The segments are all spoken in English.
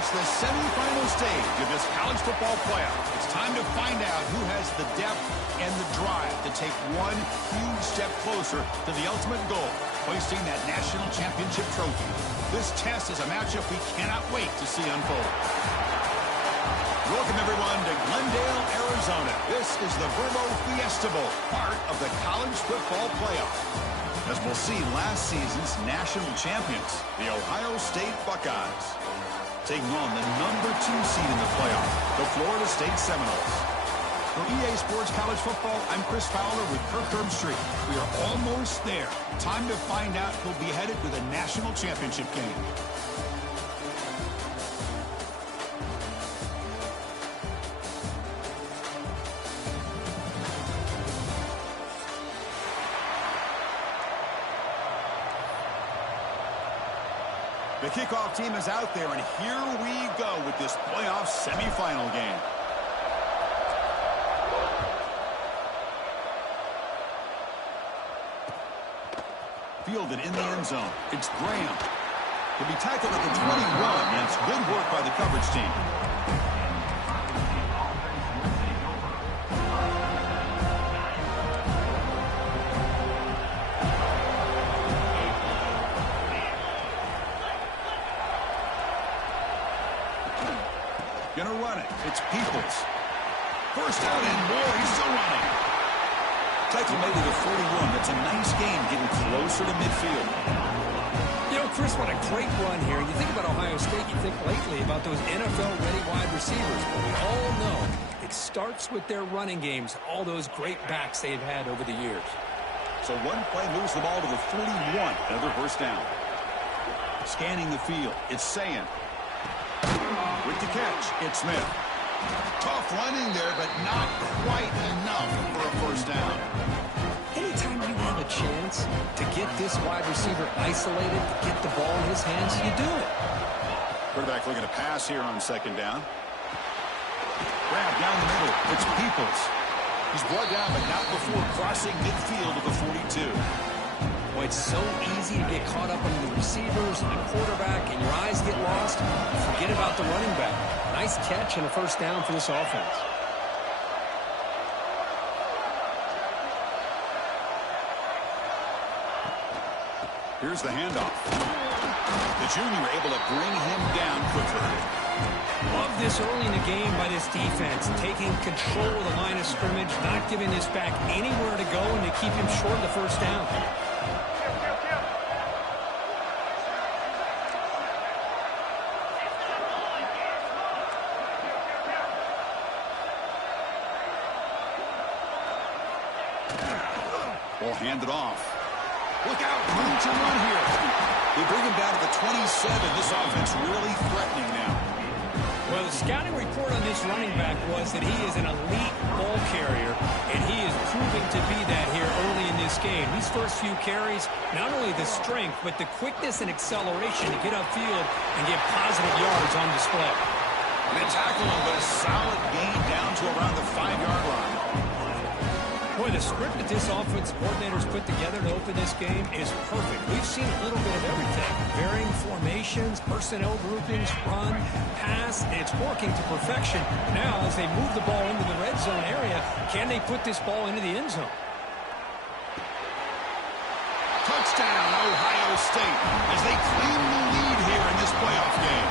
reached the semifinal stage of this college football playoff. It's time to find out who has the depth and the drive to take one huge step closer to the ultimate goal, hoisting that national championship trophy. This test is a matchup we cannot wait to see unfold. Welcome, everyone, to Glendale, Arizona. This is the Verbo Fiesta Bowl, part of the college football playoff. As we'll see, last season's national champions, the Ohio State Buckeyes, taking on the number 2 seed in the playoff, the Florida State Seminoles. For EA Sports College Football, I'm Chris Fowler with Kirk Herbstreit. We are almost there. Time to find out who'll be headed to the national championship game. The kickoff team is out there, and here we go with this playoff semifinal game. Fielded in the end zone. It's Graham. He'll be tackled at the 21. That's good work by the coverage team. Gonna run it. It's Peoples. First out and more. He's still running. Tackle made to the 41. That's a nice game getting closer to midfield. You know, Chris, what a great run here. You think about Ohio State, you think lately about those NFL-ready wide receivers. But we all know it starts with their running games, all those great backs they've had over the years. So one play moves the ball to the 41. Another first down. Scanning the field. It's Sayan. With the catch, it's Smith. Tough running there, but not quite enough for a first down. Anytime you have a chance to get this wide receiver isolated, to get the ball in his hands, you do it. Quarterback looking to pass here on second down. Grab down the middle. It's Peoples. He's brought down, but not before crossing midfield of the 42. Boy, it's so easy to get caught up on the receivers and the quarterback, and your eyes get lost. Forget about the running back. Nice catch and a first down for this offense. Here's the handoff. The junior able to bring him down quickly. Love this early in the game by this defense, taking control of the line of scrimmage, not giving this back anywhere to go, and to keep him short of the first down. Ball handed off. Look out, room to run here. They bring him down to the 27. This offense really threatening now. Well, the scouting report on this running back was that he is an elite ball carrier, and he is proving to be that here early in this game. These first few carries, not only the strength, but the quickness and acceleration to get upfield and get positive yards on display. They tackle him, but a solid gain down to around the 5-yard line. Boy, the script that this offensive coordinator's put together to open this game is perfect. We've seen a little bit of everything. Varying formations, personnel groupings, run, pass, and it's working to perfection. Now, as they move the ball into the red zone area, can they put this ball into the end zone? Touchdown, Ohio State, as they claim the lead here in this playoff game.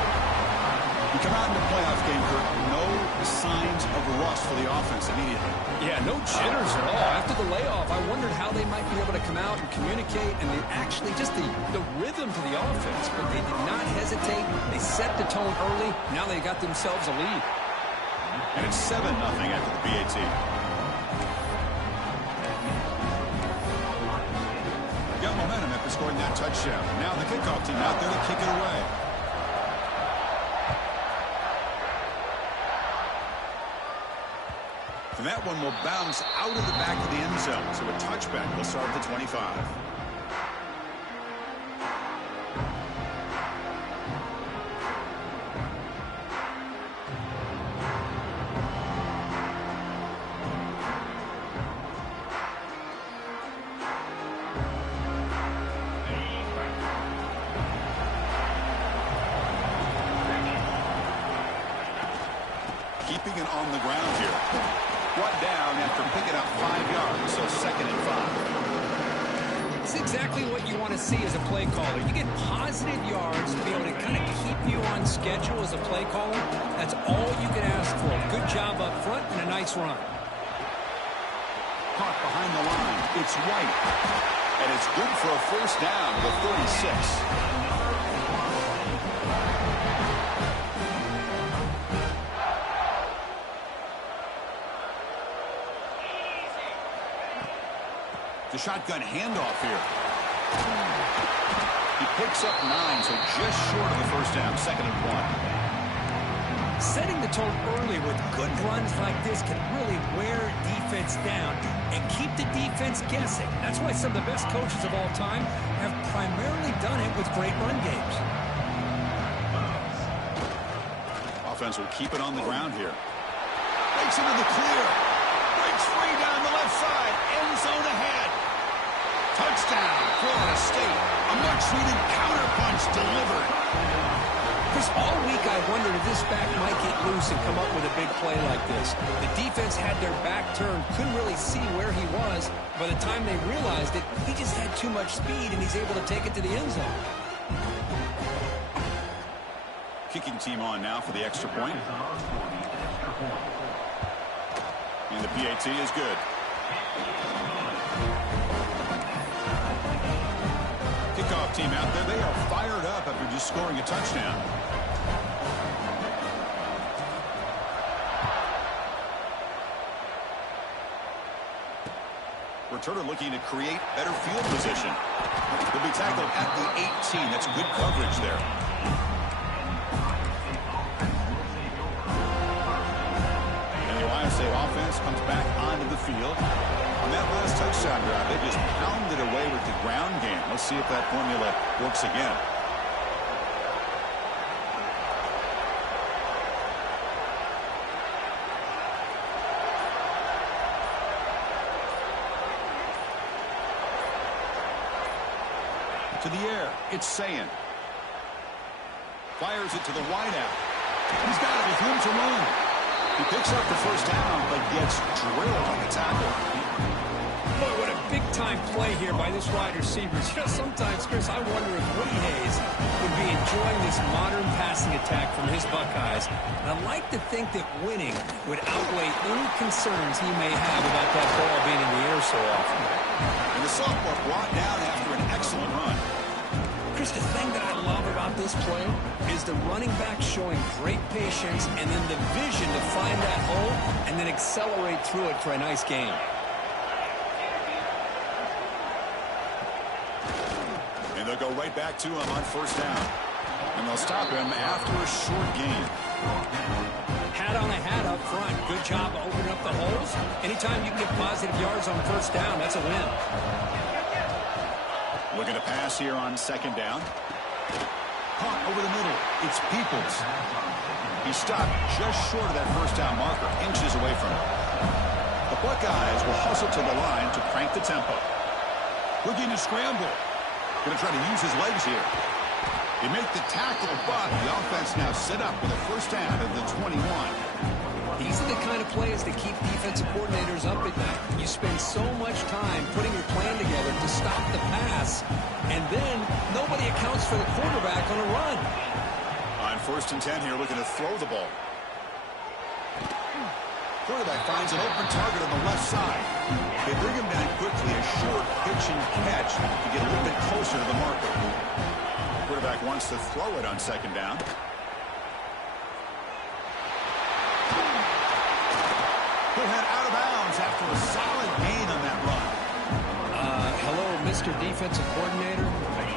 You come out in the playoff game, Kirk, no signs of rust for the offense immediately. Yeah, no jitters at all. After the layoff, I wondered how they might be able to come out and communicate, and they actually just the rhythm to the offense. But they did not hesitate. They set the tone early. Now they got themselves a lead. And it's 7-0 after the BAT. Got momentum after scoring that touchdown. Now the kickoff team out there to kick it away. And that one will bounce out of the back of the end zone. So a touchback will start at the 25. keeping it on the ground here. Brought down after picking up 5 yards, so 2nd and 5. It's exactly what you want to see as a play caller. You get positive yards to be able to kind of keep you on schedule as a play caller. That's all you can ask for. Good job up front and a nice run. Caught behind the line. It's White. And it's good for a first down to the 36. The shotgun handoff here. He picks up 9, so just short of the first down, 2nd and 1. Setting the tone early with good runs like this can really wear defense down and keep the defense guessing. That's why some of the best coaches of all time have primarily done it with great run games. Offense will keep it on the ground here. Breaks into the clear. Breaks free down the left side. End zone ahead. Touchdown, Florida State. A much-needed counterpunch delivered. Chris, all week I wondered if this back might get loose and come up with a big play like this. The defense had their back turned, couldn't really see where he was. By the time they realized it, he just had too much speed, and he's able to take it to the end zone. Kicking team on now for the extra point. And the PAT is good. Kickoff team out there. They are fired up after just scoring a touchdown. Returner looking to create better field position. They'll be tackled at the 18. That's good coverage there. And the Ohio State offense comes back onto the field. On that last touchdown drive, they just pounded away with the ground game. Let's see if that formula works again. To the air, it's Sayin. Fires it to the wideout. He's got it with room to run. He picks up the first down, but gets drilled on the tackle. Boy, what a big-time play here by this wide receiver. You know, sometimes, Chris, I wonder if Woody Hayes would be enjoying this modern passing attack from his Buckeyes. And I'd like to think that winning would outweigh any concerns he may have about that ball being in the air so often. And the sophomore brought down after an excellent run. Chris, the thing that I love about this play is the running back showing great patience and then the vision to find that hole and then accelerate through it for a nice gain. And they'll go right back to him on first down. And they'll stop him after a short gain. Hat on a hat up front. Good job opening up the holes. Anytime you get positive yards on first down, that's a win. Looking to pass here on second down. Caught over the middle. It's Peoples. He stopped just short of that first down marker, inches away from it. The Buckeyes will hustle to the line to crank the tempo. Looking to scramble. Going to try to use his legs here. They make the tackle, but the offense now set up with a first down at the 21. These are the kind of plays that keep defensive coordinators up at night. You spend so much time putting your plan together to stop the pass, and then nobody accounts for the quarterback on a run. On first and 10 here, looking to throw the ball. Quarterback finds an open target on the left side. They bring him down quickly, a short pitch and catch to get a little bit closer to the marker. Quarterback wants to throw it on second down. He'll head out of bounds after a solid gain on that run. Hello, Mr. Defensive Coordinator.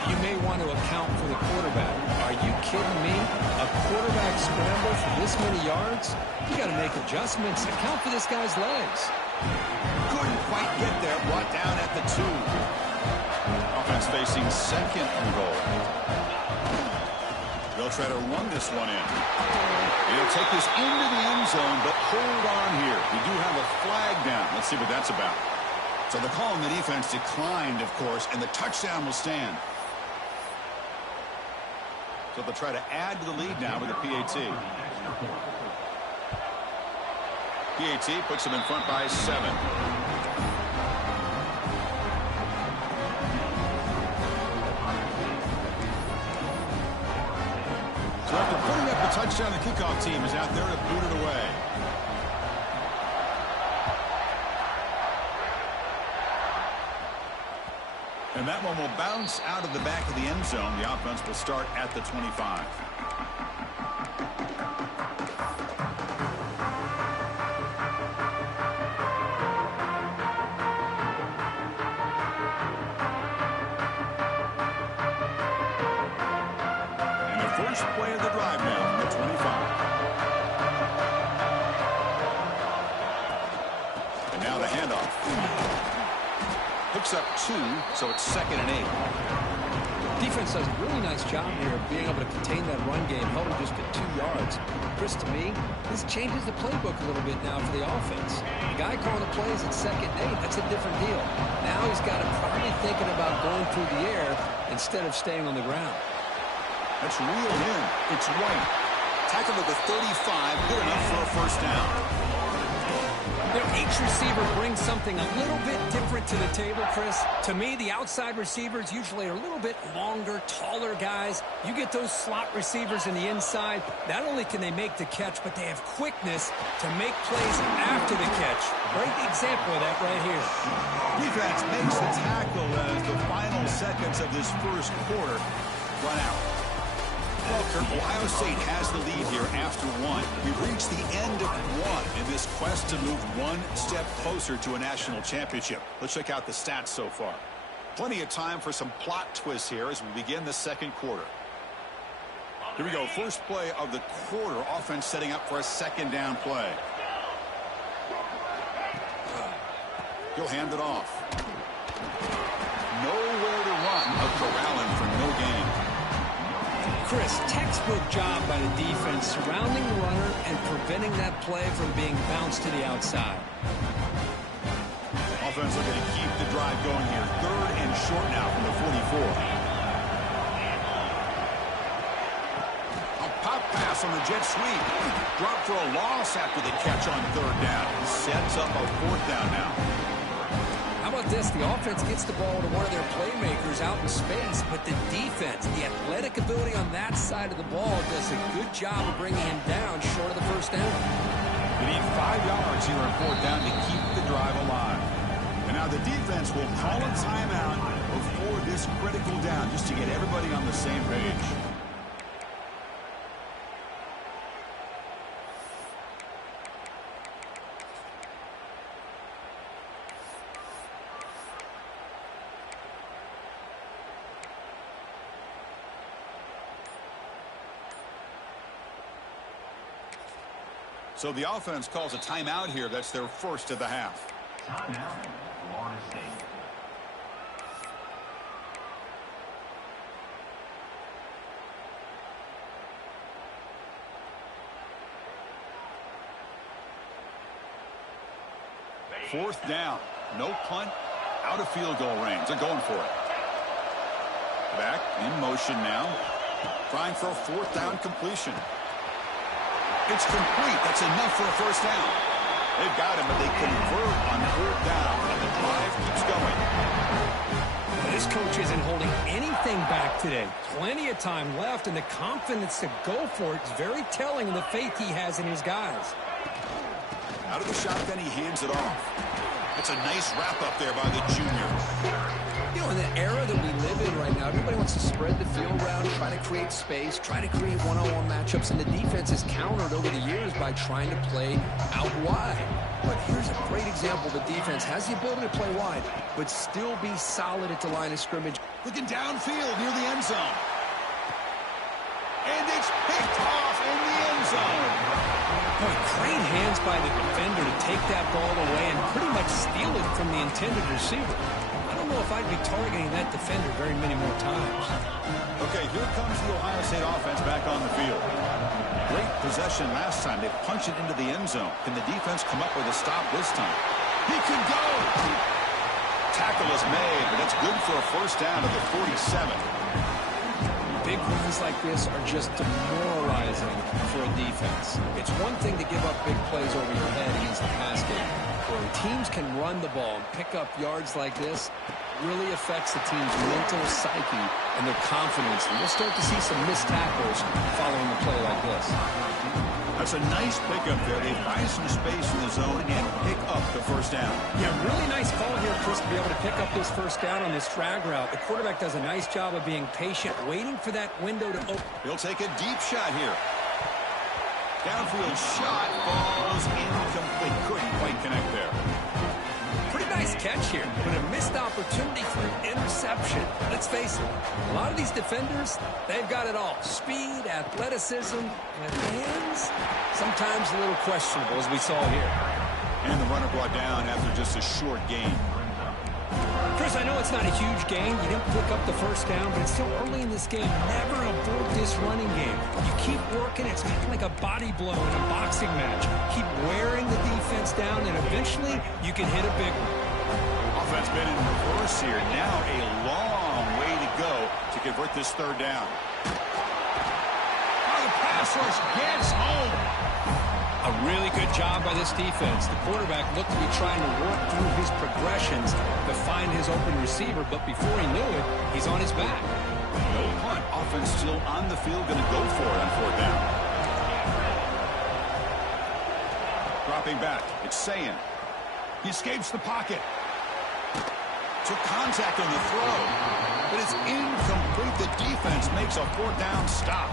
You may want to account for the quarterback. Are you kidding me? A quarterback scramble for this many yards? You got to make adjustments. Account for this guy's legs. Couldn't quite get there. Brought down at the 2. Offense facing second and goal. They'll try to run this one in. He'll take this into the end zone, but hold on here. We do have a flag down. Let's see what that's about. So the call on the defense declined, of course, and the touchdown will stand. So they'll try to add to the lead now with the PAT. PAT puts them in front by 7. So after putting up the touchdown, the kickoff team is out there to boot it away. And that one will bounce out of the back of the end zone. The offense will start at the 25. And the first play of the drive now from the 25. And now the handoff. Picks up 2, so it's 2nd and 8. Defense does a really nice job here of being able to contain that run game, held him just at 2 yards. Chris, to me, this changes the playbook a little bit now for the offense. The guy calling the plays at 2nd and 8, that's a different deal. Now he's got him probably thinking about going through the air instead of staying on the ground. That's reeled in. It's White. Tackle at the 35, good enough for a first down. You know, each receiver brings something a little bit different to the table, Chris. To me, the outside receivers usually are a little bit longer, taller guys. You get those slot receivers in the inside, not only can they make the catch, but they have quickness to make plays after the catch. Great example of that right here. Defense makes the tackle as the final seconds of this first quarter run out. Well, Kirk, Ohio State has the lead here after 1. We've reached the end of 1 in this quest to move one step closer to a national championship. Let's check out the stats so far. Plenty of time for some plot twists here as we begin the second quarter. Here we go. First play of the quarter. Offense setting up for a 2nd down play. He'll hand it off. Nowhere to run. A corralling for no gain. Chris, textbook job by the defense surrounding the runner and preventing that play from being bounced to the outside. Offense looking to keep the drive going here. 3rd and short now from the 44. A pop pass on the jet sweep. Drop for a loss after the catch on 3rd down. Sets up a 4th down now. How about this? The offense gets the ball to one of their playmakers out in space, but the defense, the athletic ability on that side of the ball does a good job of bringing him down short of the first down. They need 5 yards here on 4th down to keep the drive alive. And now the defense will call a timeout before this critical down just to get everybody on the same page. So the offense calls a timeout here. That's their first of the half. Timeout, Florida State. Fourth down. No punt. Out of field goal range. They're going for it. Back in motion now. Trying for a 4th down completion. It's complete. That's enough for a first down. They've got him, but they convert on 3rd down, and the drive keeps going. This coach isn't holding anything back today. Plenty of time left, and the confidence to go for it is very telling of the faith he has in his guys. Out of the shotgun, he hands it off. It's a nice wrap-up there by the junior. You know, in the era that we live in right now, everybody wants to spread the field around, try to create space, try to create one-on-one matchups, and the defense is countered over the years by trying to play out wide. But here's a great example. The defense has the ability to play wide, but still be solid at the line of scrimmage. Looking downfield near the end zone. And it's picked off in the end zone. Boy, great hands by the defender to take that ball away and pretty much steal it from the intended receiver. I don't know if I'd be targeting that defender very many more times. Okay, here comes the Ohio State offense back on the field. Great possession last time. They punched it into the end zone. Can the defense come up with a stop this time? He can go! Tackle is made, but it's good for a first down at the 47. Big runs like this are just demoralizing for a defense. It's one thing to give up big plays over your head against the pass game. Where teams can run the ball and pick up yards like this, really affects the team's mental psyche and their confidence. And we'll start to see some missed tackles following a play like this. That's a nice pickup there. They find some space in the zone and pick up the first down. Yeah, really nice call here, Chris, to be able to pick up this first down on this drag route. The quarterback does a nice job of being patient, waiting for that window to open. He'll take a deep shot here. Downfield shot falls incomplete. Couldn't quite connect there. Pretty nice catch here, but a missed opportunity for an interception. Let's face it, a lot of these defenders, they've got it all. Speed, athleticism, and hands, sometimes a little questionable, as we saw here. And the runner brought down after just a short gain. Chris, I know it's not a huge gain. You didn't pick up the first down, but it's still early in this game. Never abort this running game. You keep working. It's kind of like a body blow in a boxing match. Keep wearing the defense down, and eventually you can hit a big one. Offense been in reverse here. Now a long way to go to convert this third down. Oh, the pass rush gets home. A really good job by this defense. The quarterback looked to be trying to work through his progressions to find his open receiver, but before he knew it, he's on his back. No punt. Offense still on the field, going to go for it on fourth down. Dropping back. It's Sayin. He escapes the pocket. Took contact on the throw, but it's incomplete. The defense makes a fourth down stop.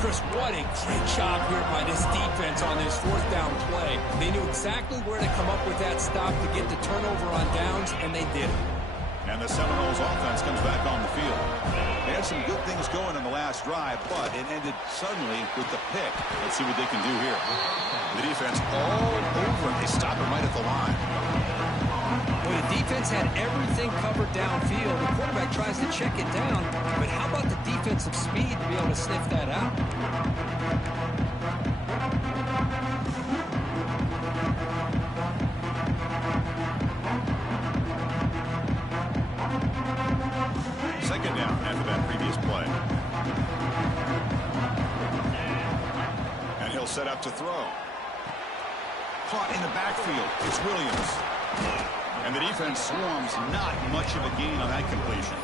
Chris, what a great job here by this defense on this fourth down play. They knew exactly where to come up with that stop to get the turnover on downs, and they did it. And the Seminoles offense comes back on the field. They had some good things going on the last drive, but it ended suddenly with the pick. Let's see what they can do here. The defense all over it. They stop it right at the line. Well, the defense had everything covered downfield. The quarterback tries to check it down, but how about the defensive speed to be able to sniff that out? Second down after that previous play. And he'll set up to throw. Caught in the backfield. It's Williams. And the defense swarms, not much of a gain on that completion.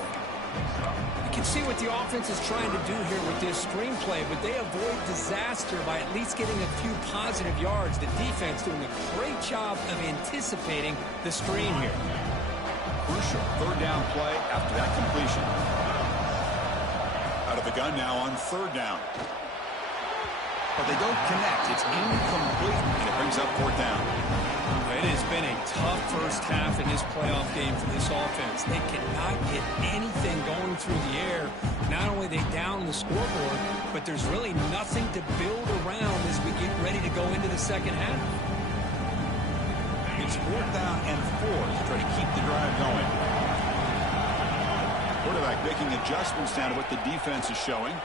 You can see what the offense is trying to do here with this screenplay, but they avoid disaster by at least getting a few positive yards. The defense doing a great job of anticipating the screen here. Crucial third down play after that completion. Out of the gun now on third down. But they don't connect. It's incomplete, and it brings up fourth down. It has been a tough first half in this playoff game for this offense. They cannot get anything going through the air. Not only are they down the scoreboard, but there's really nothing to build around as we get ready to go into the second half. It's fourth down and 4 to try to keep the drive going. Quarterback making adjustments down to what the defense is showing.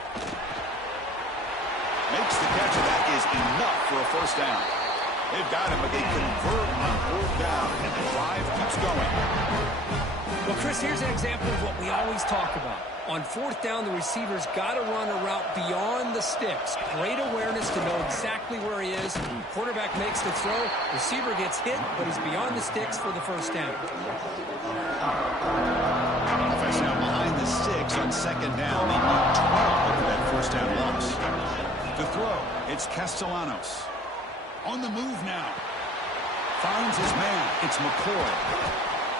Makes the catch, and that is enough for a first down. They've got him, but they convert on fourth down, and the drive keeps going. Well, Chris, here's an example of what we always talk about. On fourth down, the receiver's got to run a route beyond the sticks. Great awareness to know exactly where he is. Quarterback makes the throw. Receiver gets hit, but he's beyond the sticks for the first down. Offense now behind the sticks on second down. They need 12 for that first down loss. The throw, it's Castellanos. On the move now. Finds his man. It's McCoy.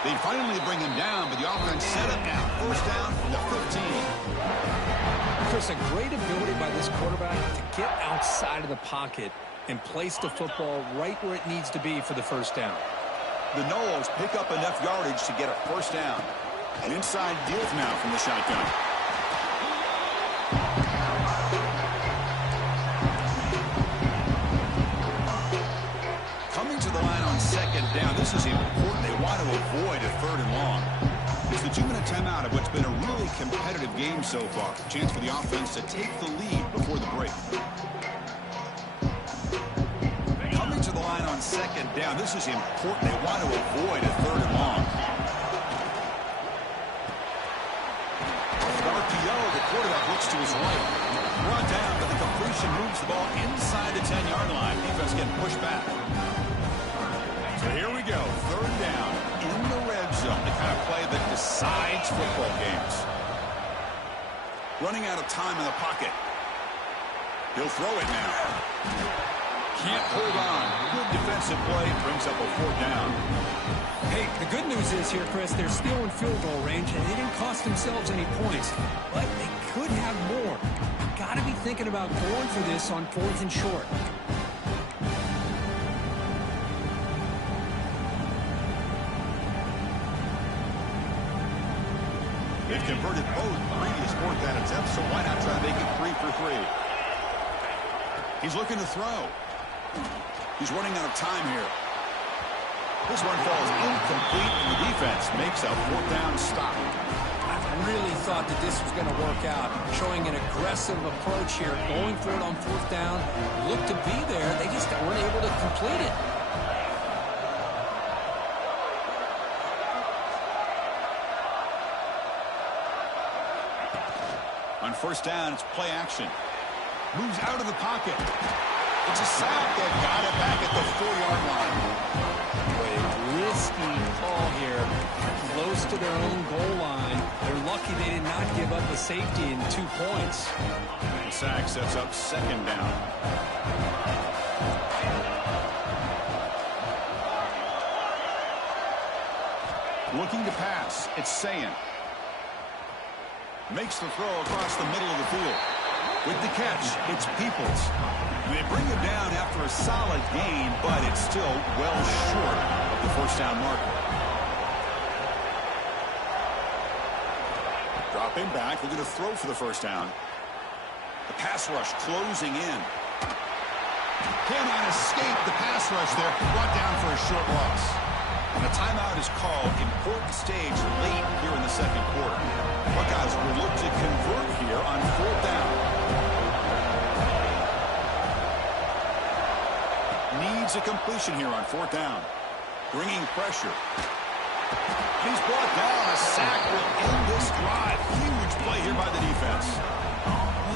They finally bring him down, but the offense set up now. First down from the 15. Chris, a great ability by this quarterback to get outside of the pocket and place the football right where it needs to be for the first down. The Noles pick up enough yardage to get a first down. An inside give now from the shotgun. Coming to the line on second down. This is important. They want to avoid a third and long. It's the 2-minute timeout of what's been a really competitive game so far. Chance for the offense to take the lead before the break. Coming to the line on second down. This is important. They want to avoid a third and long. RPO. The quarterback looks to his right. Brought down, but the completion moves the ball inside the 10-yard line. Defense getting pushed back. So here we go. Third down in the red zone. The kind of play that decides football games. Running out of time in the pocket. He'll throw it now. Can't hold on. Good defensive play. Brings up a fourth down. Hey, the good news is here, Chris, they're still in field goal range, and they didn't cost themselves any points. But they could have more. Got to be thinking about going for this on 4th and short. They've converted both previous fourth down attempts, so why not try to make it 3 for 3? He's looking to throw. He's running out of time here. This one falls incomplete, and the defense makes a fourth down stop. I really thought that this was going to work out, showing an aggressive approach here, going for it on 4th down. Looked to be there. They just weren't able to complete it. On 1st down, it's play action. Moves out of the pocket. It's a sack. They've got it back at the 4-yard line. A risky call here. Close to their own goal line. They're lucky they did not give up a safety in 2 points. The sack sets up 2nd down. Looking to pass. It's Sayin. Makes the throw across the middle of the field. With the catch, it's Peoples. They bring him down after a solid gain, but it's still well short of the 1st down marker. Dropping back, looking to throw for the 1st down. The pass rush closing in. Cannot escape the pass rush there. Brought down for a short loss. And a timeout is called. Important stage late here in the 2nd quarter. Buckeyes will look to convert here on 4th down. Needs a completion here on 4th down. Bringing pressure. He's brought down. A sack will end this drive. Huge play here by the defense.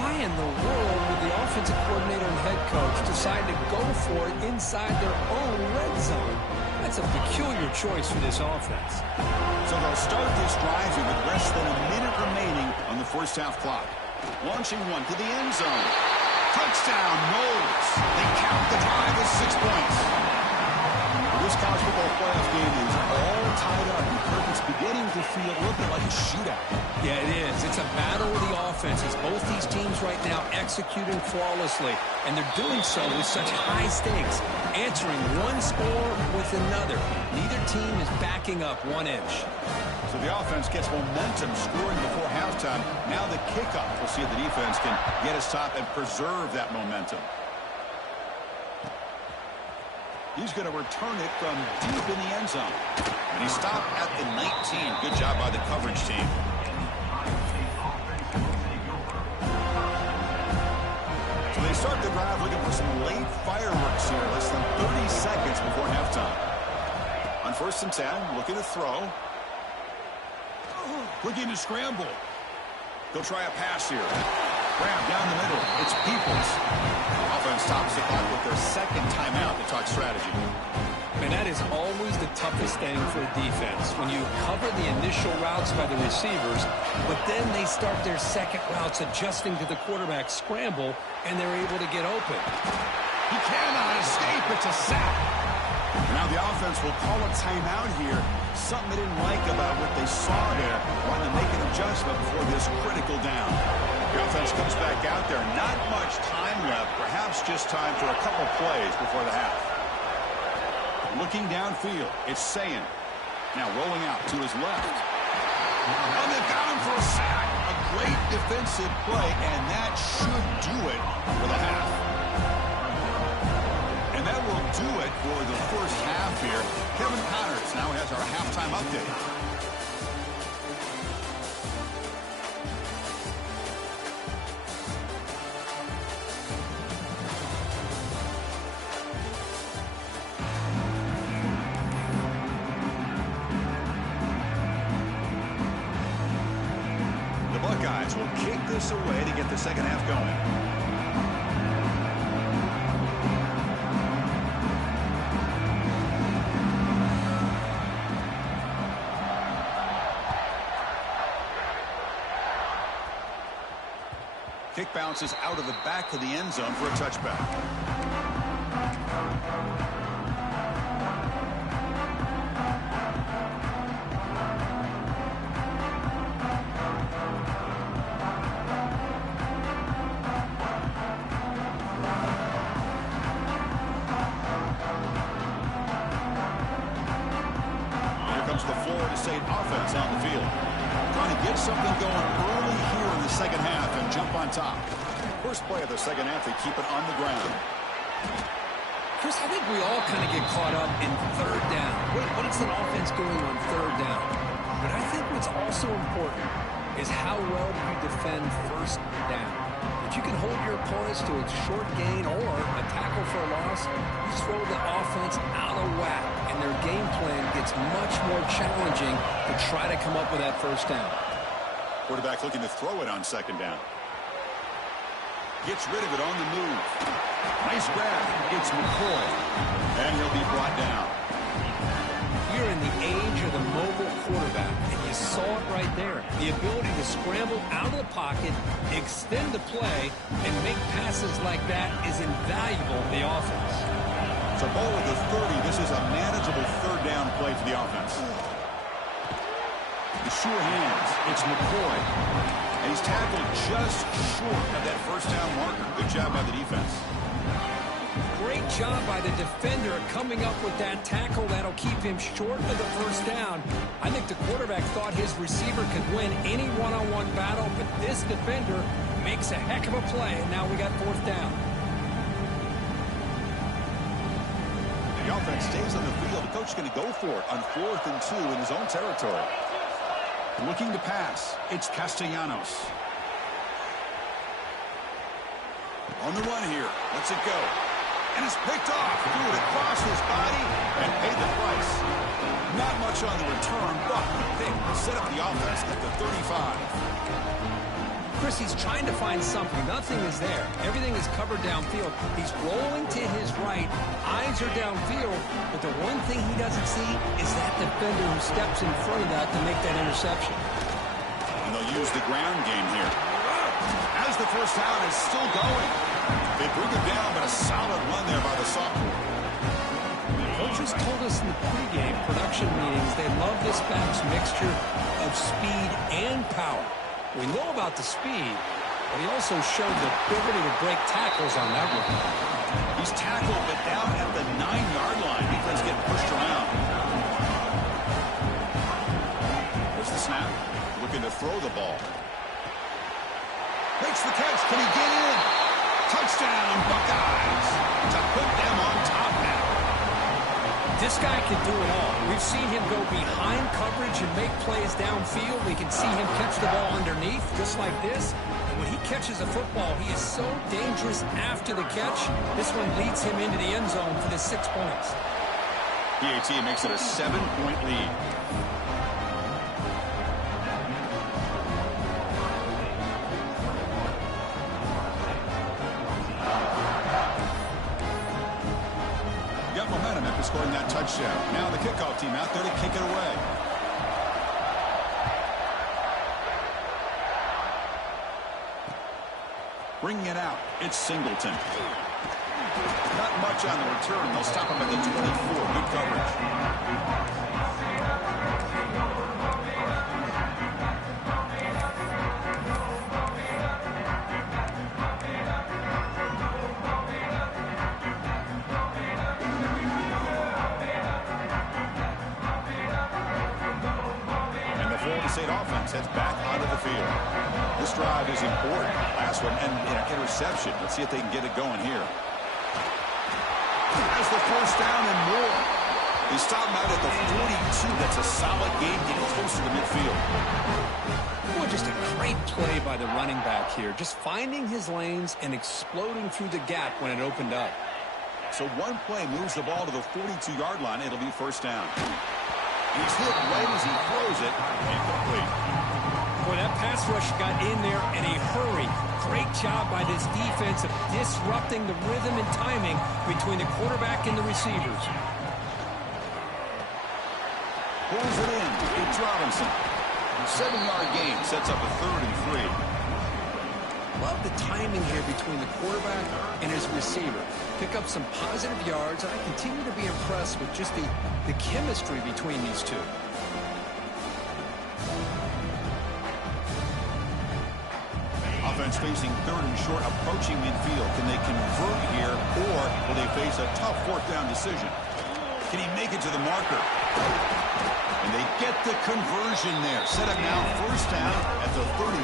Why in the world would the offensive coordinator and head coach decide to go for it inside their own red zone? That's a peculiar choice for this offense. So they'll start this drive here with less than a minute remaining on the 1st half clock. Launching one to the end zone. Touchdown, Knowles. They count the drive as 6 points. This college football playoff game is all tied up. It's beginning to feel a little bit like a shootout. Yeah, it is. It's a battle of the offenses. Both these teams right now executing flawlessly, and they're doing so with such high stakes, answering one score with another. Neither team is backing up 1 inch. So the offense gets momentum scoring before halftime. Now the kickoff. We'll see if the defense can get a stop and preserve that momentum. He's going to return it from deep in the end zone. And he stopped at the 19. Good job by the coverage team. So they start the drive looking for some late fireworks here. Less than 30 seconds before halftime. On 1st and 10, looking to throw. Looking to scramble. They'll try a pass here. Grab down the middle. It's Peoples. Offense stops the clock with their 2nd timeout to talk strategy. And that is always the toughest thing for a defense. When you cover the initial routes by the receivers, but then they start their 2nd routes adjusting to the quarterback scramble, and they're able to get open. He cannot escape. It's a sack. Now the offense will call a timeout here. Something they didn't like about what they saw there. Want to make an adjustment before this critical down. The offense comes back out there. Not much time left. Perhaps just time for a couple plays before the half. Looking downfield, it's Sayin. Now rolling out to his left. And they've got him for a sack. A great defensive play, and that should do it for the half. And that will do it for the 1st half here. Kevin Connors now has our halftime update. Buckeyes will kick this away to get the second half going. Kick bounces out of the back of the end zone for a touchback. Here comes the Florida State offense on the field. Trying to get something going early here in the second half and jump on top. First play of the second half, they keep it on the ground. Chris, I think we all kind of get caught up in third down. What is an offense doing on third down? But I think what's also important is how well do you defend first down. If you can hold your opponents to a short gain or a tackle for a loss, you throw the offense out of whack, and their game plan gets much more challenging to try to come up with that first down. Quarterback looking to throw it on second down. Gets rid of it on the move. Nice grab. It's McCoy. And he'll be brought down. You're in the age of the mobile quarterback, and you saw it right there. The ability to scramble out of the pocket, extend the play, and make passes like that is invaluable in the offense. So ball at the 30. This is a manageable third down play for the offense. The sure hands. It's McCoy. And he's tackled just short of that first down marker. Good job by the defense. Great job by the defender coming up with that tackle that'll keep him short of the first down. I think the quarterback thought his receiver could win any one-on-one battle, but this defender makes a heck of a play, and now we got fourth down. The offense stays on the field. The coach is going to go for it on 4th and 2 in his own territory. Looking to pass. It's Castellanos. On the run here. Lets it go. And it's picked off. Threw it across his body and paid the price. Not much on the return, but they set up the offense at the 35. Chris, he's trying to find something. Nothing is there. Everything is covered downfield. He's rolling to his right. Eyes are downfield. But the one thing he doesn't see is that defender who steps in front of that to make that interception. And they'll use the ground game here. As the first down is still going. They bring it down, but a solid run there by the sophomore. Coaches told us in the pregame production meetings they love this back's mixture of speed and power. We know about the speed, but he also showed the ability to break tackles on that one. He's tackled, but down at the 9-yard line. Defense getting pushed around. There's the snap. Looking to throw the ball. Makes the catch. Can he get in? Touchdown, Buckeyes. To put them on top now. This guy can do it all. We've seen him go behind coverage and make plays downfield. We can see him catch the ball underneath, just like this. And when he catches a football, he is so dangerous after the catch. This one leads him into the end zone for the 6 points. PAT makes it a 7-point lead. Momentum after scoring that touchdown. Now the kickoff team out there to kick it away. Bringing it out. It's Singleton. Not much on the return. They'll stop him at the 24. Good coverage. State offense heads back onto the field. This drive is important. Last one and an interception. Let's see if they can get it going here. Has the first down and more. He stopped him out at the 42. That's a solid game getting closer to midfield. Boy, just a great play by the running back here. Just finding his lanes and exploding through the gap when it opened up. So one play moves the ball to the 42-yard line. It'll be first down. He's hit right as he throws it. Incomplete. Boy, that pass rush got in there in a hurry. Great job by this defense of disrupting the rhythm and timing between the quarterback and the receivers. Pulls it in. It's Robinson. 7-yard gain sets up a 3rd and 3. Love the timing here between the quarterback and his receiver. Pick up some positive yards, and I continue to be impressed with just the chemistry between these two. Offense facing 3rd and short, approaching midfield. Can they convert here, or will they face a tough 4th down decision? Can he make it to the marker? And they get the conversion there. Set up now 1st down at the 38.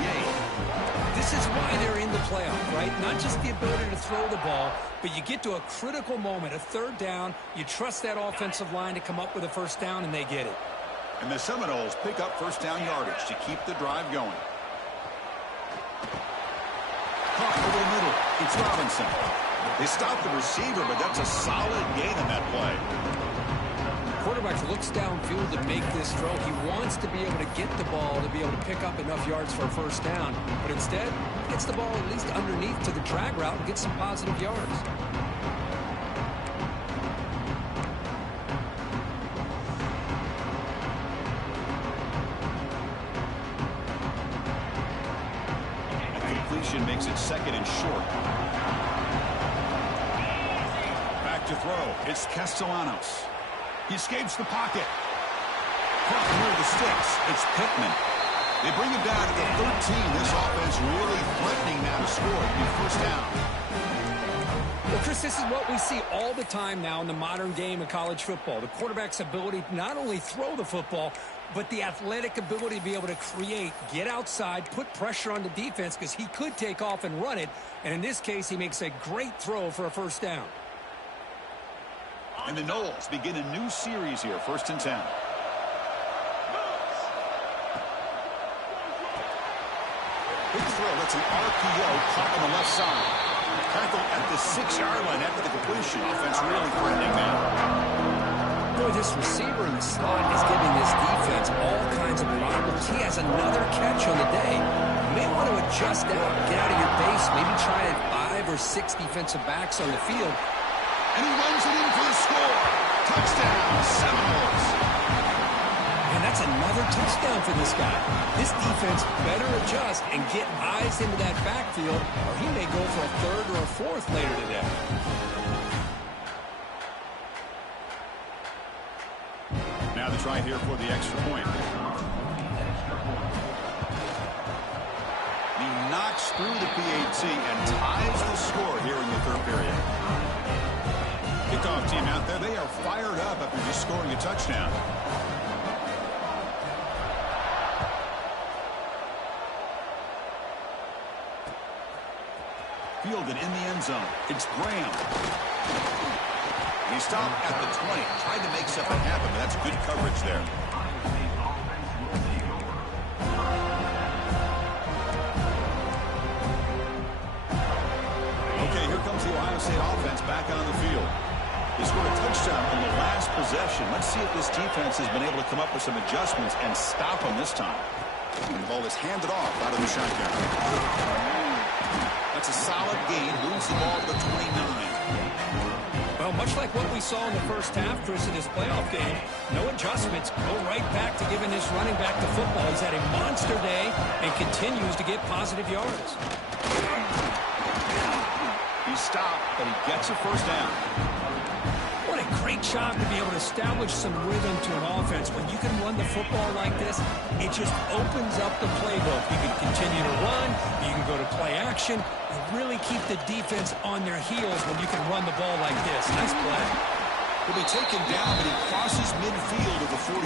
This is why they're in the playoff, right? Not just the ability to throw the ball, but you get to a critical moment, a 3rd down. You trust that offensive line to come up with a 1st down, and they get it. And the Seminoles pick up 1st down yardage to keep the drive going. Caught over the middle. It's Robinson. They stop the receiver, but that's a solid gain on that play. Quarterback looks downfield to make this throw. He wants to be able to get the ball to be able to pick up enough yards for a 1st down, but instead gets the ball at least underneath to the drag route and gets some positive yards. Completion makes it 2nd and short. Back to throw. It's Castellanos. He escapes the pocket. Caught near the sticks. It's Pittman. They bring him down at the 13. This offense really threatening now to score. It'll be 1st down. Well, Chris, this is what we see all the time now in the modern game of college football. The quarterback's ability to not only throw the football, but the athletic ability to be able to create, get outside, put pressure on the defense, because he could take off and run it. And in this case, he makes a great throw for a 1st down. And the Noles begin a new series here, 1st and 10. Big throw. That's an RPO caught on the left side. Tackled at the 6-yard line after the completion. Offense really threatening now. Boy, this receiver in the slot is giving this defense all kinds of problems. He has another catch on the day. You may want to adjust out, get out of your base, maybe try 5 or 6 defensive backs on the field. And he runs it in for the score. Touchdown, Seminoles. And that's another touchdown for this guy. This defense better adjust and get eyes into that backfield, or he may go for a 3rd or a 4th later today. Now the try here for the extra point. He knocks through the PAT and ties the score here in the 3rd period. Kickoff team out there, they are fired up after just scoring a touchdown. Fielded in the end zone. It's Graham. He stopped at the 20, tried to make something happen, but that's good coverage there. Okay, here comes the Ohio State offense back on the field. They scored a touchdown on the last possession. Let's see if this defense has been able to come up with some adjustments and stop them this time. And the ball is handed off out of the shotgun. That's a solid gain. Moves the ball to the 29. Well, much like what we saw in the 1st half, Chris, in this playoff game, no adjustments. Go right back to giving this running back the football. He's had a monster day and continues to get positive yards. He stopped, but he gets a 1st down. What a great job to be able to establish some rhythm to an offense. When you can run the football like this, it just opens up the playbook. You can continue to run, you can go to play action, and really keep the defense on their heels when you can run the ball like this. Nice play. Will be taken down, but he crosses midfield at the 48.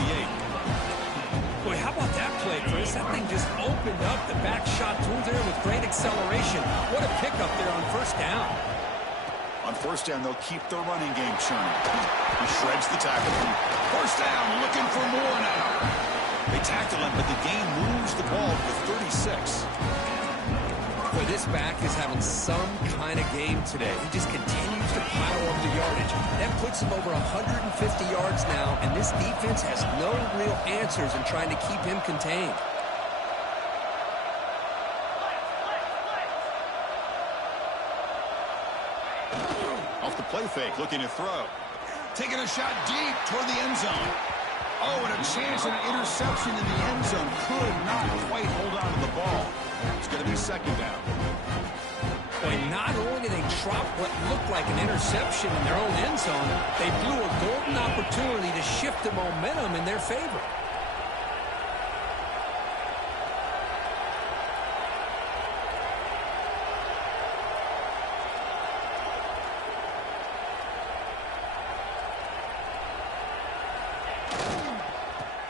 Boy, how about that play, Chris? That thing just opened up the back shot through there with great acceleration. What a pickup there on 1st down. On 1st down, they'll keep their running game churning. He shreds the tackle. 1st down, looking for more now. They tackle him, but the game moves the ball to the 36. Boy, this back is having some kind of game today. He just continues to pile up the yardage. That puts him over 150 yards now, and this defense has no real answers in trying to keep him contained. Off the play fake, looking to throw. Taking a shot deep toward the end zone. Oh, and a chance at an interception in the end zone. Could not quite hold on to the ball. It's going to be second down. And not only did they drop what looked like an interception in their own end zone, they blew a golden opportunity to shift the momentum in their favor.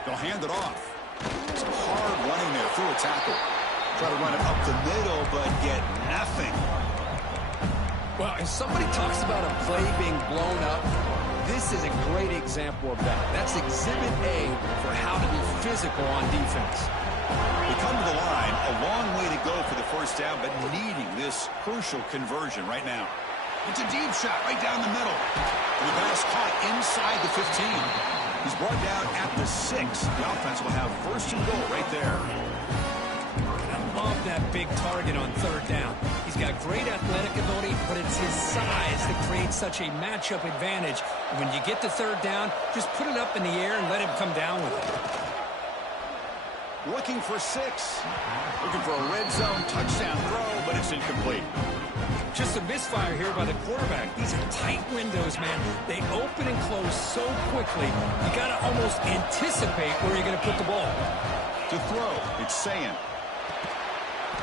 They'll hand it off. It's hard running there through a tackle. Try to run it up the middle, but get nothing. Well, if somebody talks about a play being blown up, this is a great example of that. That's exhibit A for how to be physical on defense. We come to the line, a long way to go for the first down, but needing this crucial conversion right now. It's a deep shot right down the middle. And the pass caught inside the 15. He's brought down at the 6. The offense will have first and goal right there. Love that big target on third down. He's got great athletic ability, but it's his size that creates such a matchup advantage. When you get to third down, just put it up in the air and let him come down with it. Looking for 6. Looking for a red zone touchdown throw, but it's incomplete. Just a misfire here by the quarterback. These are tight windows, man. They open and close so quickly. You got to almost anticipate where you're going to put the ball. To throw, it's Sayin.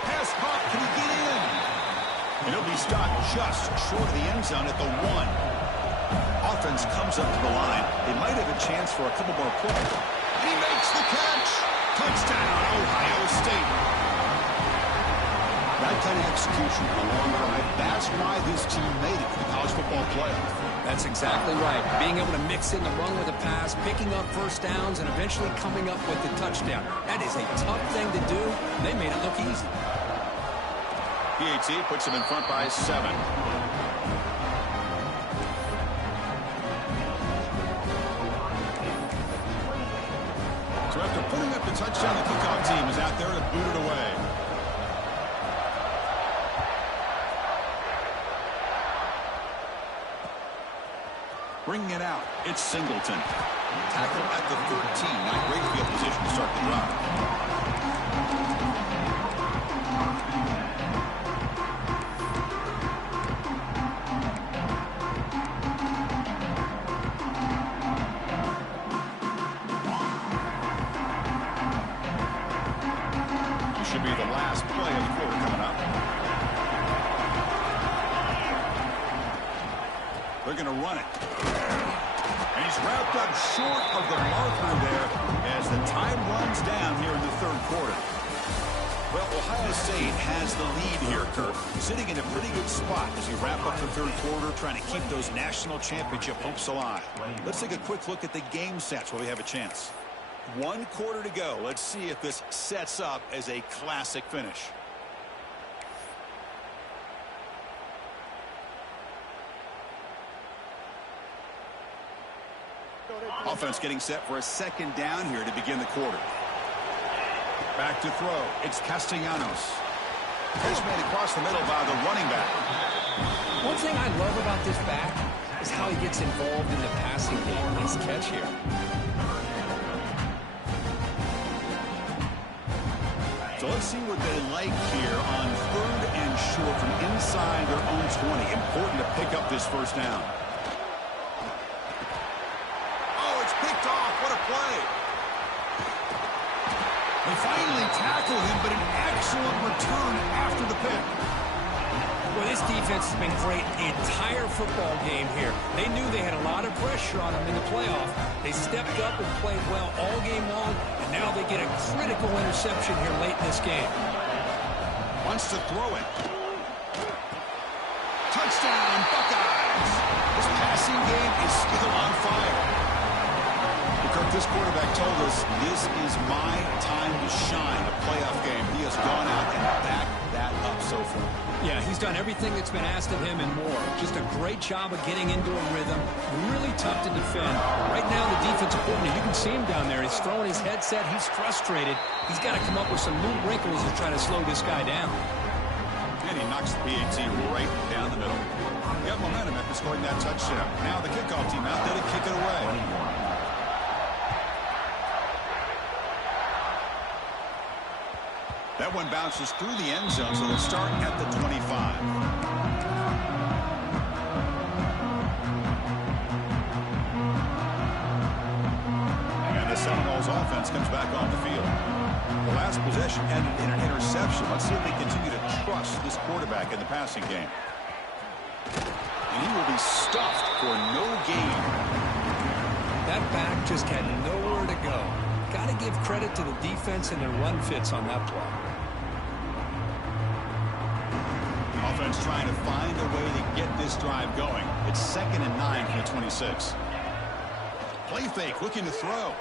Pass caught, can he get in? And he'll be stopped just short of the end zone at the 1. Offense comes up to the line. They might have a chance for a couple more points. He makes the catch. Touchdown, Ohio State. That kind of execution on a long drive, that's why this team made it to the college football playoff. That's exactly right. Being able to mix in the run with a pass, picking up first downs, and eventually coming up with the touchdown. That is a tough thing to do. They made it look easy. PAT puts them in front by 7. So after putting up the touchdown, the kickoff team is out there to boot it away. Bringing it out, it's Singleton. Tackle at the 13. Not great field position to start the drive. Should be the last play of the quarter coming up. They're going to run it. And he's wrapped up short of the marker there as the time runs down here in the third quarter. Well, Ohio State has the lead here, Kirk. Sitting in a pretty good spot as you wrap up the third quarter, trying to keep those national championship hopes alive. Let's take a quick look at the game stats while we have a chance. 1 quarter to go. Let's see if this sets up as a classic finish. Offense getting set for a second down here to begin the quarter. Back to throw. It's Castellanos. Catch made across the middle by the running back. One thing I love about this back is how he gets involved in the passing game. Nice catch here. So let's see what they like here on third and short from inside their own 20. Important to pick up this first down. Oh, it's picked off. What a play. They finally tackle him, but an excellent return after the pick. Well, this defense has been great the entire football game here. They knew they had a lot of pressure on them in the playoff. They stepped up and played well all game long, and now they get a critical interception here late in this game. Wants to throw it. Touchdown, Buckeyes! This passing game is still on fire. Kirk, this quarterback told us this is my time to shine, a playoff game. He has gone out and backed that up so far. Yeah, he's done everything that's been asked of him and more. Just a great job of getting into a rhythm. Really tough to defend. Right now, the defensive coordinator, you can see him down there. He's throwing his headset. He's frustrated. He's got to come up with some new wrinkles to try to slow this guy down. And he knocks the PAT right down the middle. He got momentum after scoring that touchdown. Now the kickoff team out there to kick it away. That one bounces through the end zone, so they'll start at the 25. And the Seminoles offense comes back on the field. The last possession ended in an interception. Let's see if they continue to trust this quarterback in the passing game. And he will be stuffed for no gain. That back just had nowhere to go. Got to give credit to the defense and their run fits on that play. Offense trying to find a way to get this drive going. It's 2nd and 9 from the 26. Play fake, looking to throw.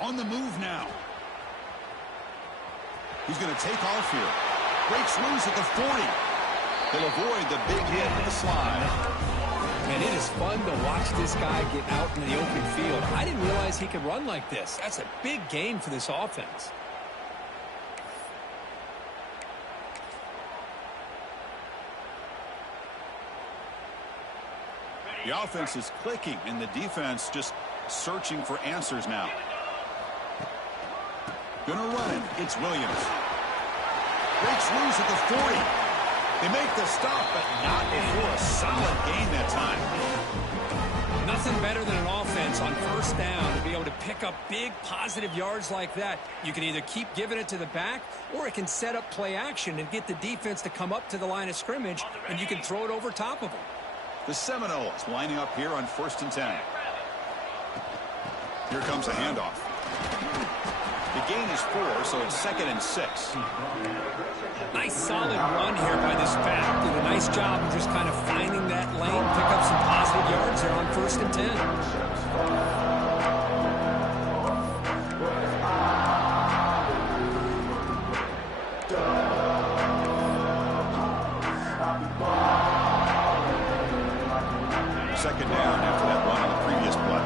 On the move now. He's going to take off here. Breaks loose at the 40. They'll avoid the big hit with the slide. And it is fun to watch this guy get out in the open field. I didn't realize he could run like this. That's a big gain for this offense. The offense is clicking, and the defense just searching for answers now. Gonna run it. It's Williams. Breaks loose at the 40. They make the stop, but not before a solid gain that time. Nothing better than an offense on first down to be able to pick up big positive yards like that. You can either keep giving it to the back, or it can set up play action and get the defense to come up to the line of scrimmage, and you can throw it over top of them. The Seminoles lining up here on 1st and 10. Here comes a handoff. The gain is 4, so it's 2nd and 6. Nice solid run here by this back. Did a nice job of just kind of finding that lane, pick up some positive yards there on 1st and 10. Second down after that run on the previous play.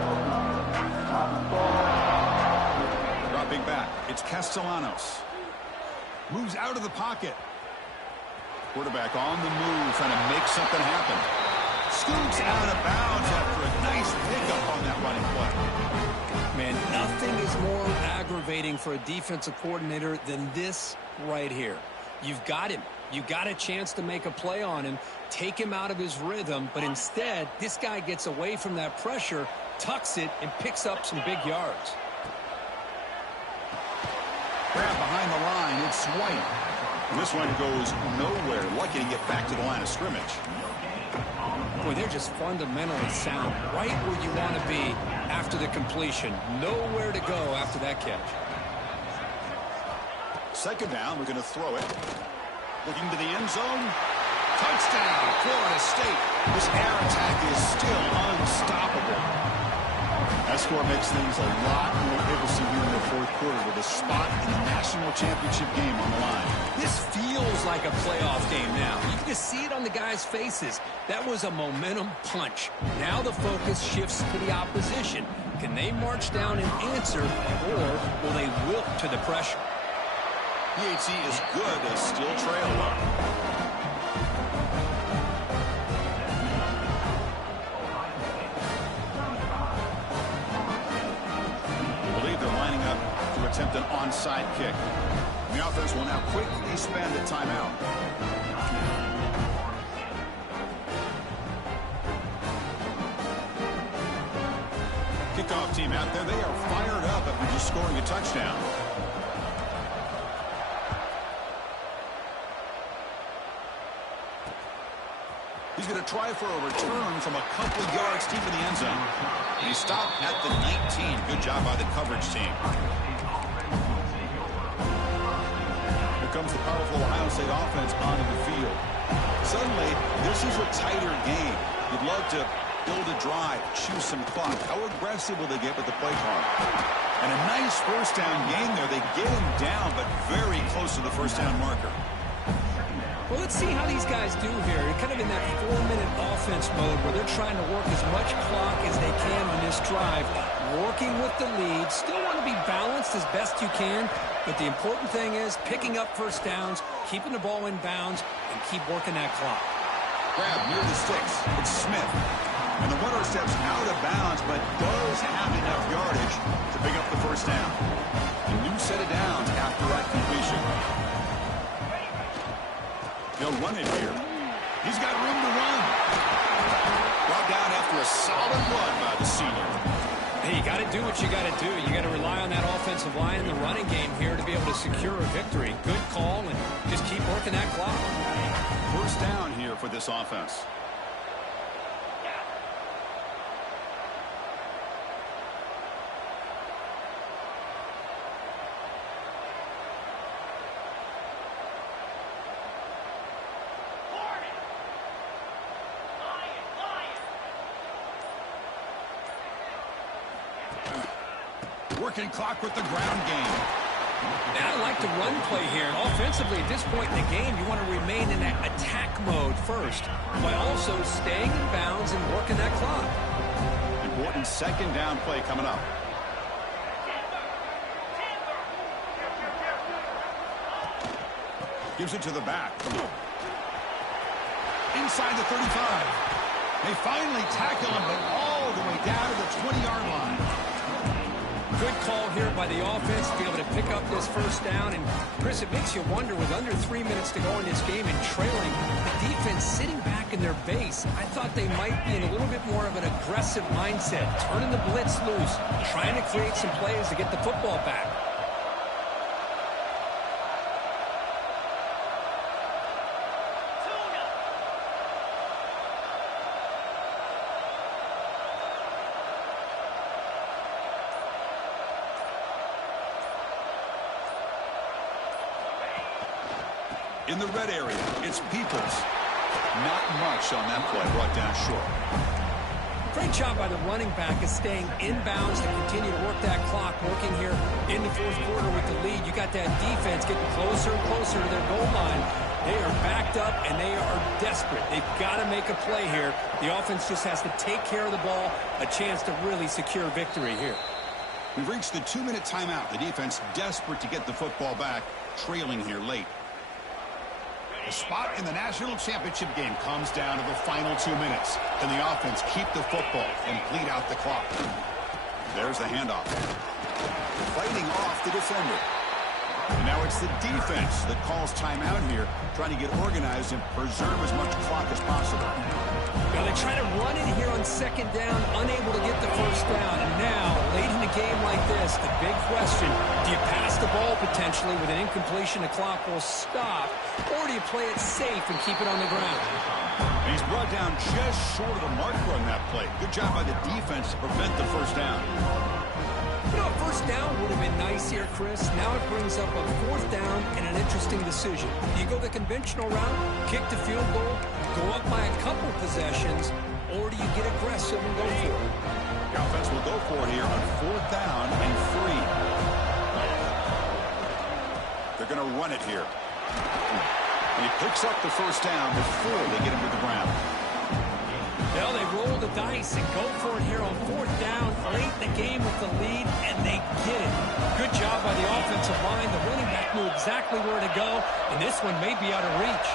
Dropping back, it's Castellanos. Moves out of the pocket. Quarterback on the move, trying to make something happen. Scoots out of bounds after a nice pickup on that running play. Man, nothing is more aggravating for a defensive coordinator than this right here. You've got him. You got a chance to make a play on him, take him out of his rhythm, but instead, this guy gets away from that pressure, tucks it, and picks up some big yards. Grab behind the line, it's White. And this one goes nowhere. Lucky to get back to the line of scrimmage. Boy, they're just fundamentally sound, right where you want to be after the completion. Nowhere to go after that catch. Second down, we're going to throw it. Looking to the end zone. Touchdown, Florida State. This air attack is still unstoppable. That score makes things a lot more interesting here in the 4th quarter with a spot in the national championship game on the line. This feels like a playoff game now. You can just see it on the guys' faces. That was a momentum punch. Now the focus shifts to the opposition. Can they march down and answer, or will they wilt to the pressure? PAT is good. They still trail one. Attempt an onside kick. The offense will now quickly spend a timeout. Kickoff team out there. They are fired up after just scoring a touchdown. He's going to try for a return from a couple of yards deep in the end zone. And he stopped at the 19. Good job by the coverage team. Comes the powerful Ohio State offense onto the field. Suddenly, this is a tighter game. You'd love to build a drive, choose some clock. How aggressive will they get with the play clock? And a nice first down game there. They get him down, but very close to the first down marker. Well, let's see how these guys do here. They're kind of in that 4-minute offense mode where they're trying to work as much clock as they can on this drive, working with the lead. Still want to be balanced as best you can, But the important thing is picking up first downs, keeping the ball in bounds, and keep working that clock. Grab near the sticks. It's Smith. And the runner steps out of bounds, but does have enough yardage to pick up the first down. A new set of downs after that completion. He'll run it here. He's got room to run. Brought down after a solid run by the senior. Hey, you got to do what you got to do. You got to rely on that offensive line in the running game here to be able to secure a victory. Good call, and just keep working that clock. First down here for this offense. Working clock with the ground game. Now I like the run play here. And offensively, at this point in the game, you want to remain in that attack mode first, while also staying in bounds and working that clock. Important second down play coming up. Gives it to the back. Inside the 35. They finally tackle him, but all the way down to the 20-yard line. Good call here by the offense to be able to pick up this first down. And, Chris, it makes you wonder, with under 3 minutes to go in this game and trailing, the defense sitting back in their base. I thought they might be in a little bit more of an aggressive mindset, turning the blitz loose, trying to create some plays to get the football back. In the red area, it's Peoples. Not much on that play, brought down short. Great job by the running back is staying in bounds to continue to work that clock, working here in the fourth quarter with the lead. You got that defense getting closer and closer to their goal line. They are backed up, and they are desperate. They've got to make a play here. The offense just has to take care of the ball, a chance to really secure victory here. We've reached the 2-minute timeout. The defense desperate to get the football back, trailing here late. The spot in the national championship game comes down to the final 2 minutes. Can the offense keep the football and bleed out the clock? There's the handoff. Fighting off the defender. And now it's the defense that calls timeout here, trying to get organized and preserve as much clock as possible. Now they try to run it here on second down, unable to get the first down. And now, late in a game like this, the big question, do you pass the ball potentially with an incompletion? The clock will stop. Or do you play it safe and keep it on the ground? And he's brought down just short of the marker on that play. Good job by the defense to prevent the first down. You know, a first down would have been nice here, Chris. Now it brings up a fourth down and an interesting decision. Do you go the conventional route, kick the field goal, go up by a couple possessions, or do you get aggressive and go for it? The offense will go for it here on fourth down and 3. They're going to run it here. And he picks up the first down before they get him to the ground. Well, they roll the dice and go for it here on fourth down, late in the game with the lead, and they get it. Good job by the offensive line. The running back knew exactly where to go, and this one may be out of reach.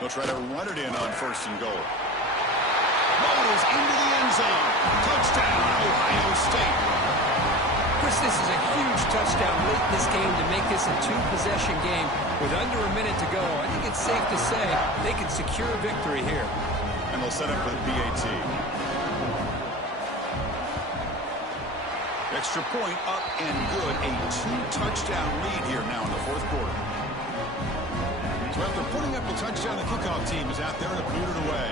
They'll try to run it in on first and goal. Rolls into the end zone. Touchdown, Ohio State. Chris, this is a huge touchdown late in this game to make this a two-possession game with under a minute to go. I think it's safe to say they can secure a victory here. And they'll set up for the PAT. Extra point up and good. A two-touchdown lead here now in the fourth quarter. So after putting up the touchdown, the kickoff team is out there to boot it away.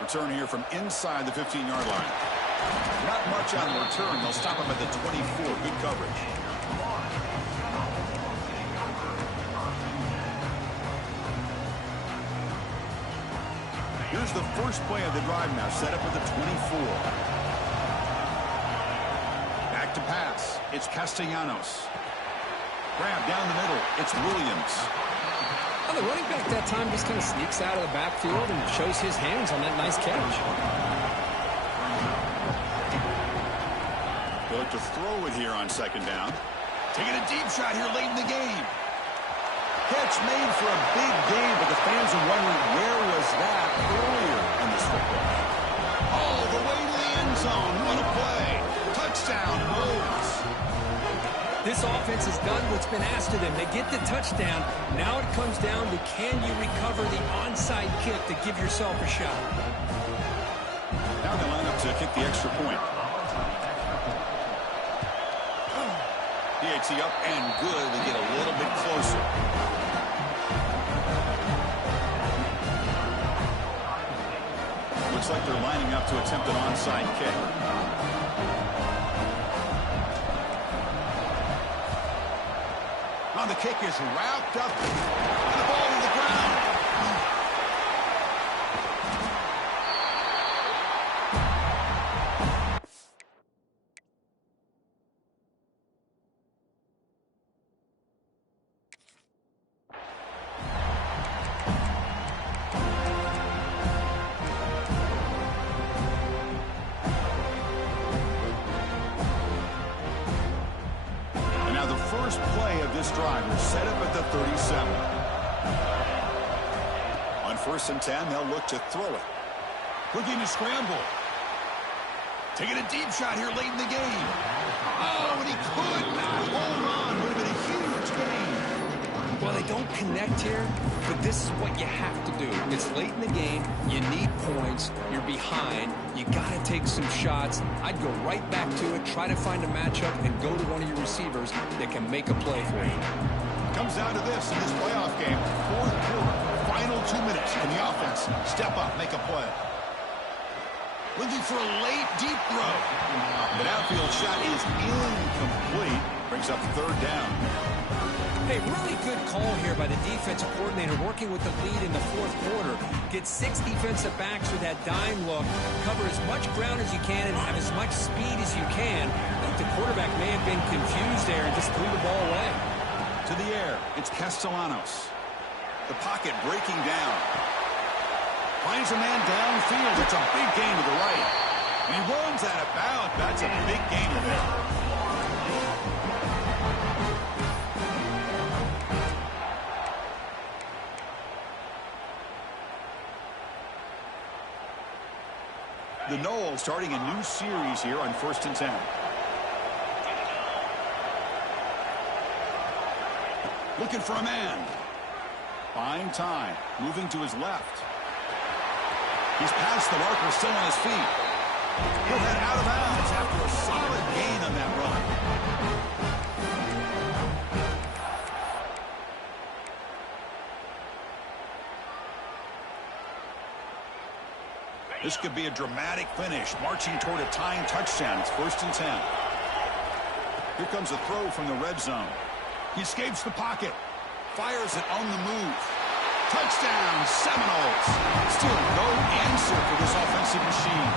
Return here from inside the 15-yard line. Not much on the return. They'll stop him at the 24. Good coverage. Here's the first play of the drive now, set up at the 24. Back to pass. It's Castellanos. Grab down the middle. It's Williams. Well, the running back that time just kind of sneaks out of the backfield and shows his hands on that nice catch. They look to throw it here on second down. Taking a deep shot here late in the game. Catch made for a big game, but the fans are wondering where was that earlier in this football. All the way to the end zone. What a play. Touchdown, Wolves. This offense has done what's been asked of them. They get the touchdown. Now it comes down to can you recover the onside kick to give yourself a shot. Now they line up to kick the extra point. PAT up and good. We get a little bit closer. Looks like they're lining up to attempt an onside kick. The kick is wrapped up, and the ball to the ground. First play of this drive is set up at the 37. On 1st and 10, they'll look to throw it. Looking to scramble. Taking a deep shot here late in the game. Oh, and he could not hold on. Would have been a huge gain. Well, they don't connect here, but this is what you have to do. It's late in the game. You need points. You're behind. You got to take some shots. I'd go right back to it, try to find a matchup, and go to one of your receivers that can make a play for you. Comes down to this in this playoff game. 4th quarter, final 2 minutes, and the offense step up, make a play. Looking for a late, deep throw. The outfield shot is incomplete. Brings up 3rd down. Hey, really good call here by the defensive coordinator working with the lead in the 4th quarter. Get 6 defensive backs with that dime look. Cover as much ground as you can and have as much speed as you can. I think the quarterback may have been confused there and just threw the ball away. To the air, it's Castellanos. The pocket breaking down. Finds a man downfield. It's a big gain to the right. And he runs out of bounds. That's a big gain there. The Noles starting a new series here on 1st and 10. Looking for a man. Buying time. Moving to his left. He's past the marker, still on his feet. He'll head out of bounds after a solid gain on that run. This could be a dramatic finish, marching toward a tying touchdown. It's 1st and 10. Here comes a throw from the red zone. He escapes the pocket. Fires it on the move. Touchdown, Seminoles. Still no answer for this offensive machine.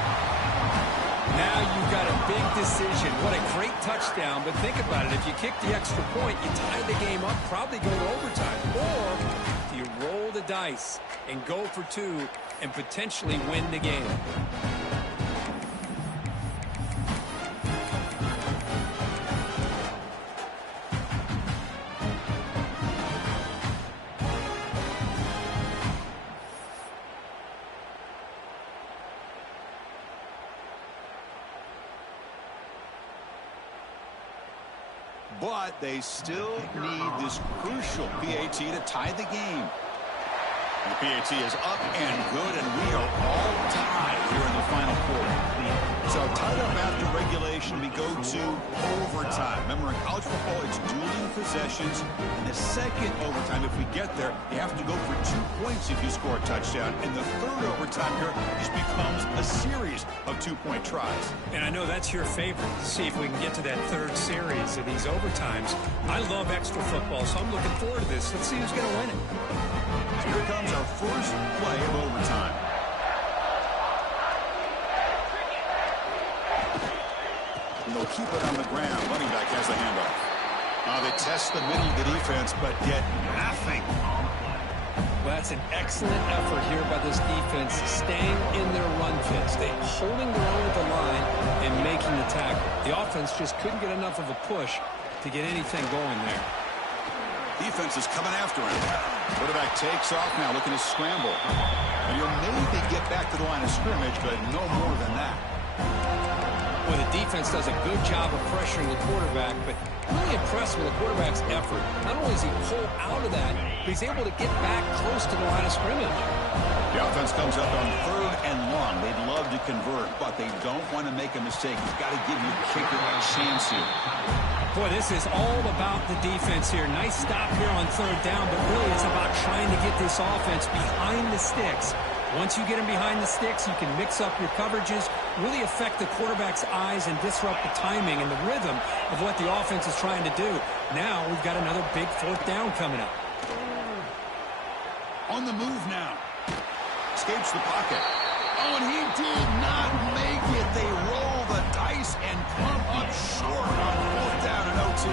Now you've got a big decision. What a great touchdown, but think about it. If you kick the extra point, you tie the game up, probably go to overtime. Or do you roll the dice and go for 2 and potentially win the game? But they still need this crucial PAT to tie the game. The PAT is up and good, and we are all tied here in the final quarter. So tied up after regulation, we go to overtime. Remember, in college football, it's dueling possessions. In the second overtime, if we get there, you have to go for 2 points if you score a touchdown. And the third overtime here just becomes a series of 2-point tries. And I know that's your favorite, to see if we can get to that third series of these overtimes. I love extra football, so I'm looking forward to this. Let's see who's going to win it. Here comes our first play of overtime. They test the middle of the defense, but get nothing. Well, that's an excellent effort here by this defense, staying in their run fits. They're holding their own at the line and making the tackle. The offense just couldn't get enough of a push to get anything going there. Defense is coming after him. Quarterback takes off now, looking to scramble. And you'll maybe get back to the line of scrimmage, but no more than that. Well, the defense does a good job of pressuring the quarterback, but really impressed with the quarterback's effort. Not only does he pull out of that, but he's able to get back close to the line of scrimmage. The offense comes up on 3rd and long. They'd love to convert, but they don't want to make a mistake. You've got to give your kicker a chance here. Boy, this is all about the defense here. Nice stop here on 3rd down, but really it's about trying to get this offense behind the sticks. Once you get them behind the sticks, you can mix up your coverages, really affect the quarterback's eyes and disrupt the timing and the rhythm of what the offense is trying to do. Now we've got another big 4th down coming up. On the move now. Escapes the pocket. Oh, and he did not make it. They roll the dice and come up short on 4th down and OT.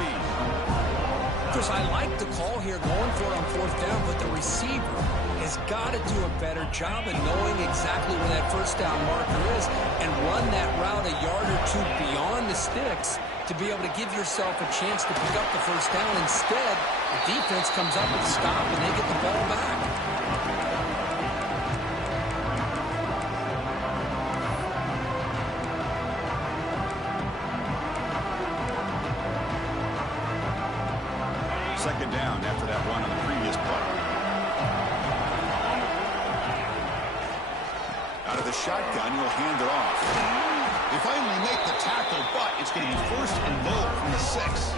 Chris, I like the call here going for it on 4th down, but the receiver has got to do a better job of knowing exactly where that 1st down marker is and run that route a yard or two beyond the sticks to be able to give yourself a chance to pick up the 1st down. Instead, the defense comes up with a stop and they get the ball back. Second down after that run on the previous play. Out of the shotgun, he'll hand it off. They finally make the tackle, but it's going to be 1st and goal from the 6.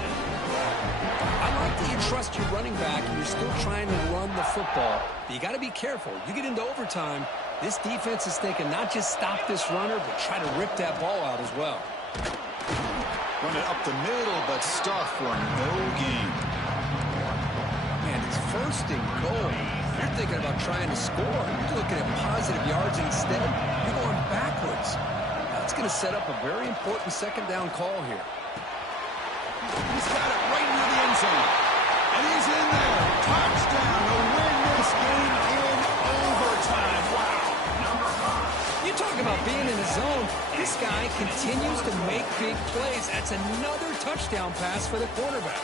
I like that you trust your running back and you're still trying to run the football. But you got to be careful. You get into overtime, this defense is thinking not just stop this runner, but try to rip that ball out as well. Run it up the middle, but stuff for no gain. Man, it's 1st and goal. You're thinking about trying to score. You're looking at positive yards, and instead you're going backwards. That's going to set up a very important 2nd down call here. He's got it right near the end zone. And he's in there. Touchdown to win this game in overtime. Wow. You talk about being in the zone. This guy continues to make big plays. That's another touchdown pass for the quarterback.